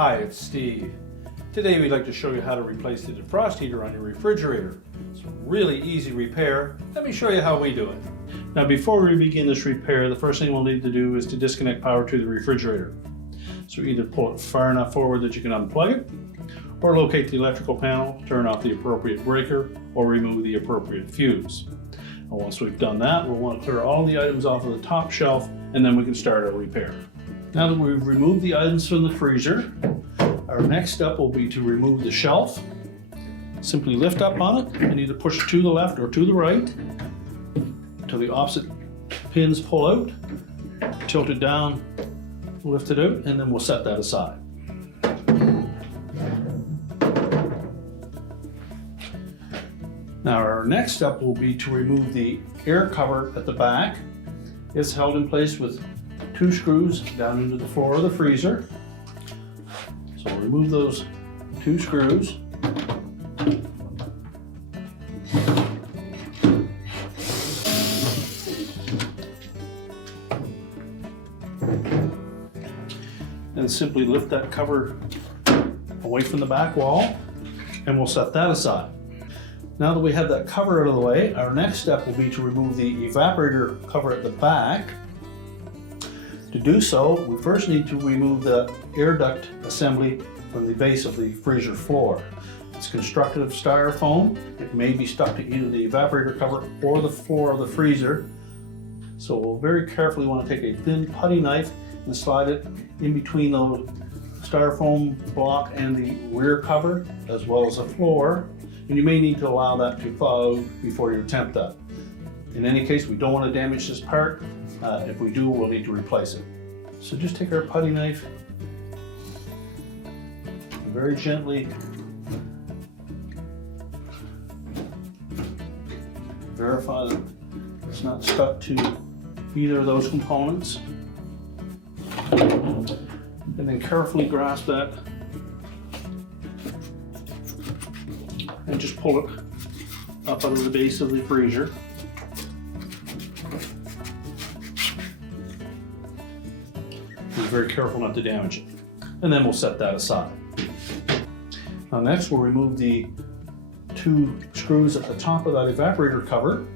Hi, it's Steve. Today we'd like to show you how to replace the defrost heater on your refrigerator. It's a really easy repair. Let me show you how we do it. Now before we begin this repair, the first thing we'll need to do is to disconnect power to the refrigerator. So either pull it far enough forward that you can unplug it, or locate the electrical panel, turn off the appropriate breaker, or remove the appropriate fuse. And once we've done that, we'll want to clear all the items off of the top shelf, and then we can start our repair. Now that we've removed the items from the freezer, our next step will be to remove the shelf. Simply lift up on it and either push to the left or to the right until the opposite pins pull out, tilt it down, lift it out, and then we'll set that aside. Now our next step will be to remove the air cover at the back. It's held in place with 2 screws down into the floor of the freezer. So we'll remove those 2 screws. And simply lift that cover away from the back wall, and we'll set that aside. Now that we have that cover out of the way, our next step will be to remove the evaporator cover at the back. To do so, we first need to remove the air duct assembly from the base of the freezer floor. It's constructed of styrofoam. It may be stuck to either the evaporator cover or the floor of the freezer. So we'll very carefully want to take a thin putty knife and slide it in between the styrofoam block and the rear cover, as well as the floor. And you may need to allow that to thaw out before you attempt that. In any case, we don't want to damage this part. If we do, we'll need to replace it. So just take our putty knife, very gently verify that it's not stuck to either of those components, and then carefully grasp that and just pull it up out of the base of the freezer. Be very careful not to damage it. And then we'll set that aside. Now next we'll remove the 2 screws at the top of that evaporator cover,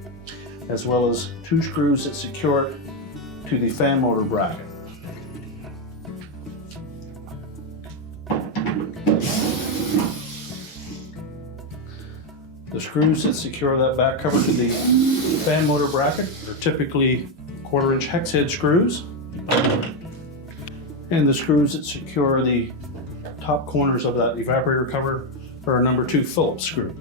as well as 2 screws that secure it to the fan motor bracket. The screws that secure that back cover to the fan motor bracket are typically 1/4-inch hex head screws. And the screws that secure the top corners of that evaporator cover are a number 2 Phillips screw.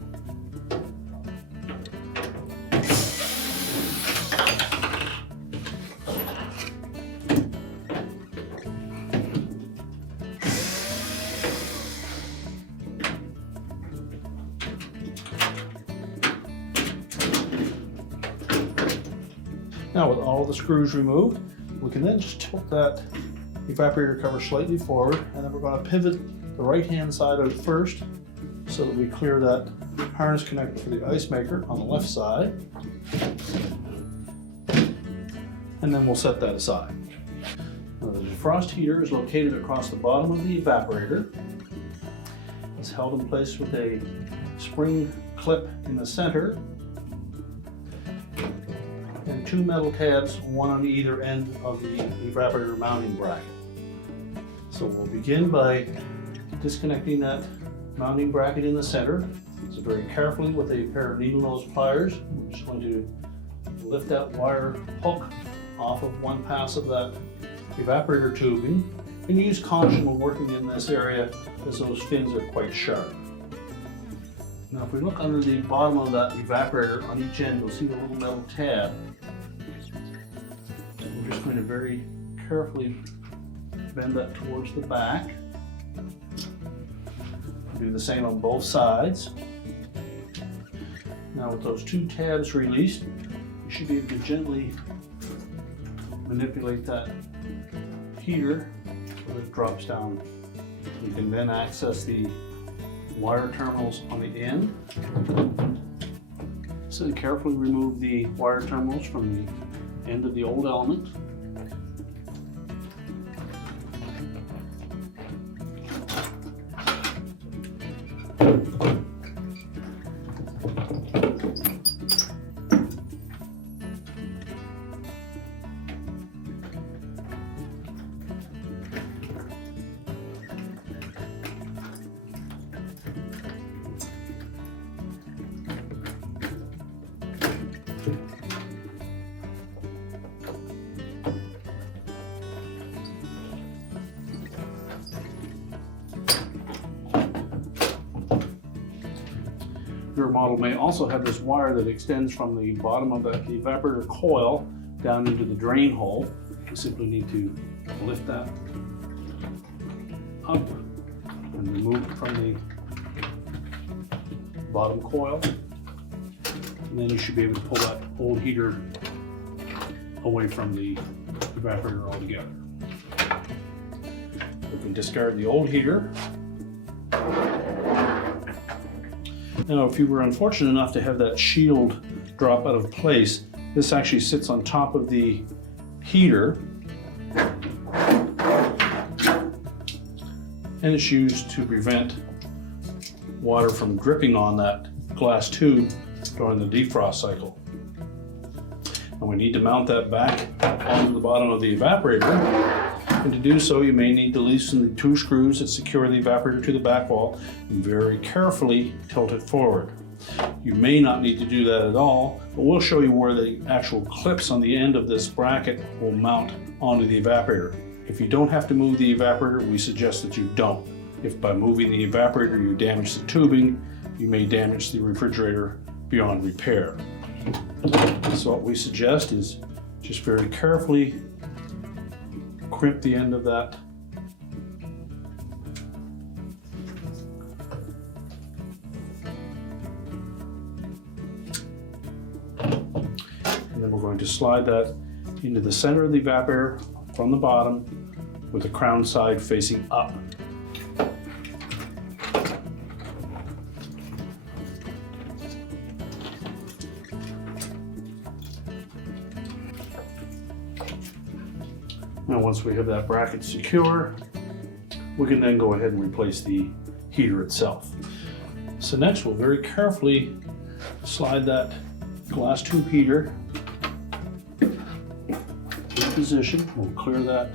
Now with all the screws removed, we can then just tilt that evaporator cover slightly forward, and then we're going to pivot the right hand side out first so that we clear that harness connector for the ice maker on the left side, and then we'll set that aside. Now, the defrost heater is located across the bottom of the evaporator. It's held in place with a spring clip in the center and 2 metal tabs, one on either end of the evaporator mounting bracket. So we'll begin by disconnecting that mounting bracket in the center. So very carefully with a pair of needle nose pliers, we're just going to lift that wire hook off of one pass of that evaporator tubing, and use caution when working in this area as those fins are quite sharp. Now if we look under the bottom of that evaporator on each end, you'll see the little metal tab. We're just going to very carefully bend that towards the back. Do the same on both sides. Now with those 2 tabs released, you should be able to gently manipulate that heater so that it drops down. You can then access the wire terminals on the end. So carefully remove the wire terminals from the end of the old element. Your model may also have this wire that extends from the bottom of the evaporator coil down into the drain hole. You simply need to lift that up and remove it from the bottom coil. And then you should be able to pull that old heater away from the evaporator altogether. We can discard the old heater. Now, if you were unfortunate enough to have that shield drop out of place, this actually sits on top of the heater, and it's used to prevent water from dripping on that glass tube during the defrost cycle. And we need to mount that back onto the bottom of the evaporator. And to do so, you may need to loosen the 2 screws that secure the evaporator to the back wall and very carefully tilt it forward. You may not need to do that at all, but we'll show you where the actual clips on the end of this bracket will mount onto the evaporator. If you don't have to move the evaporator, we suggest that you don't. If by moving the evaporator you damage the tubing, you may damage the refrigerator beyond repair. So what we suggest is just very carefully crimp the end of that and then we're going to slide that into the center of the evaporator from the bottom with the crown side facing up. Now once we have that bracket secure, we can then go ahead and replace the heater itself. So next we'll very carefully slide that glass tube heater in position. We'll clear that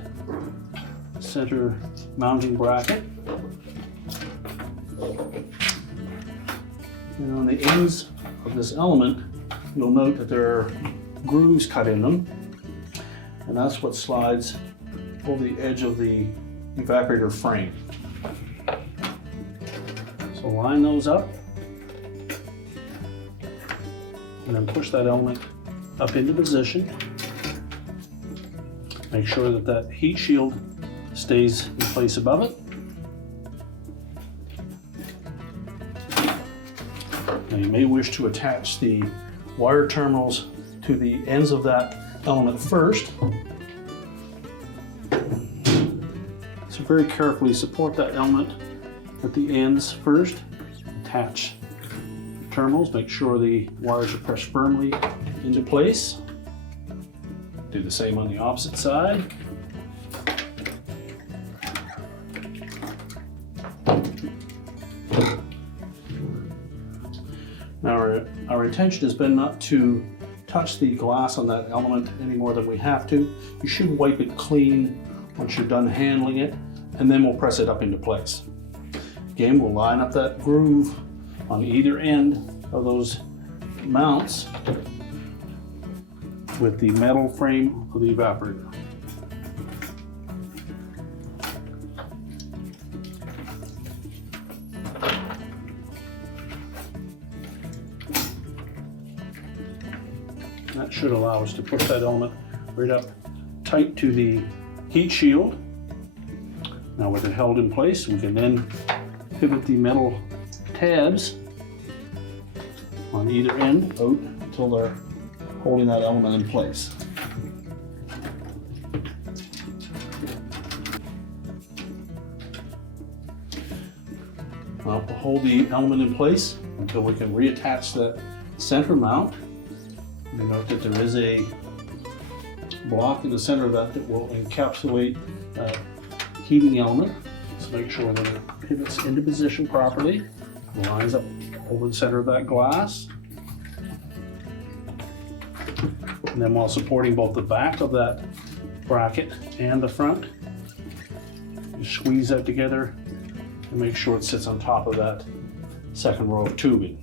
center mounting bracket. And on the ends of this element, you'll note that there are grooves cut in them, and that's what slides over the edge of the evaporator frame. So line those up and then push that element up into position. Make sure that that heat shield stays in place above it. Now you may wish to attach the wire terminals to the ends of that element first. So very carefully support that element at the ends first. Attach the terminals, make sure the wires are pressed firmly into place. Do the same on the opposite side. Now our intention has been not to touch the glass on that element any more than we have to. You should wipe it clean once you're done handling it, and then we'll press it up into place. Again, we'll line up that groove on either end of those mounts with the metal frame of the evaporator. That should allow us to push that element right up tight to the heat shield. Now with it held in place, we can then pivot the metal tabs on either end out until they're holding that element in place. Now we'll hold the element in place until we can reattach the center mount. You note that there is a block in the center of that will encapsulate that heating element. So make sure that it pivots into position properly. Lines up over the center of that glass. And then while supporting both the back of that bracket and the front, you squeeze that together and make sure it sits on top of that second row of tubing.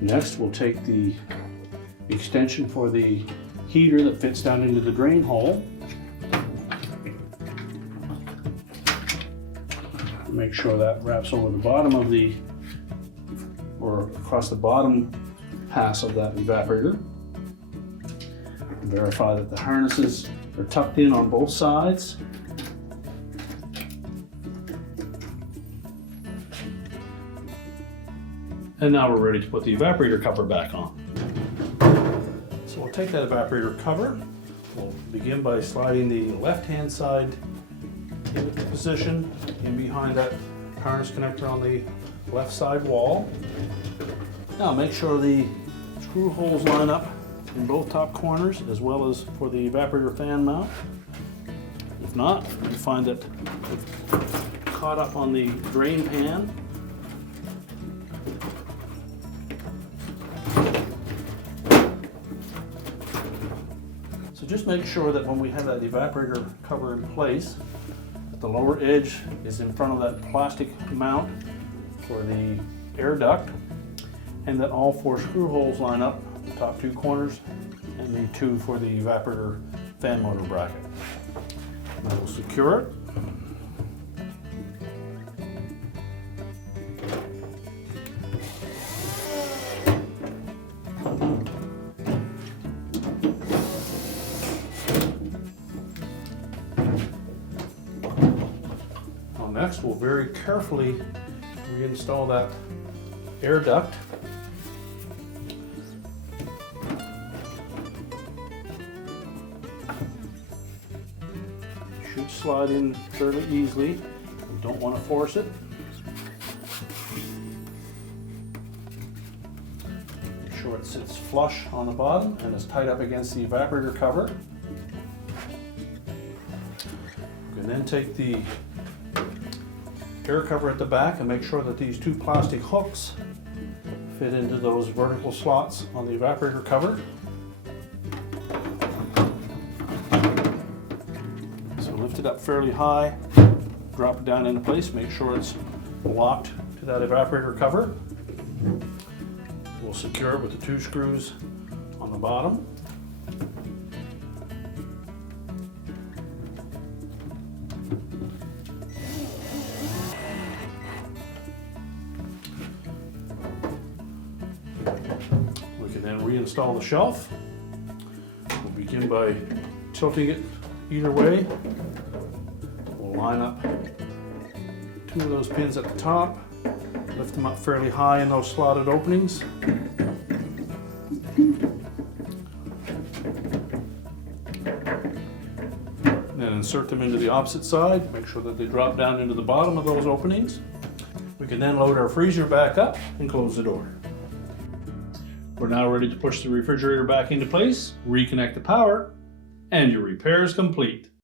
Next, we'll take the extension for the heater that fits down into the drain hole. Make sure that wraps over the bottom of the, or across the bottom pass of that evaporator. Verify that the harnesses are tucked in on both sides. And now we're ready to put the evaporator cover back on. So we'll take that evaporator cover. We'll begin by sliding the left-hand side into position in behind that harness connector on the left side wall. Now make sure the screw holes line up in both top corners as well as for the evaporator fan mount. If not, you find that it's caught up on the drain pan. So just make sure that when we have that evaporator cover in place, that the lower edge is in front of that plastic mount for the air duct, and that all 4 screw holes line up, the top 2 corners, and the 2 for the evaporator fan motor bracket. Now we'll secure it. Next, we'll very carefully reinstall that air duct. It should slide in fairly easily. You don't want to force it. Make sure it sits flush on the bottom and is tight up against the evaporator cover. You can then take the air cover at the back and make sure that these 2 plastic hooks fit into those vertical slots on the evaporator cover. So lift it up fairly high, drop it down into place, make sure it's locked to that evaporator cover. We'll secure it with the 2 screws on the bottom. We can then reinstall the shelf. We'll begin by tilting it either way. We'll line up 2 of those pins at the top, lift them up fairly high in those slotted openings. And then insert them into the opposite side, make sure that they drop down into the bottom of those openings. We can then load our freezer back up and close the door. We're now ready to push the refrigerator back into place, reconnect the power, and your repair is complete.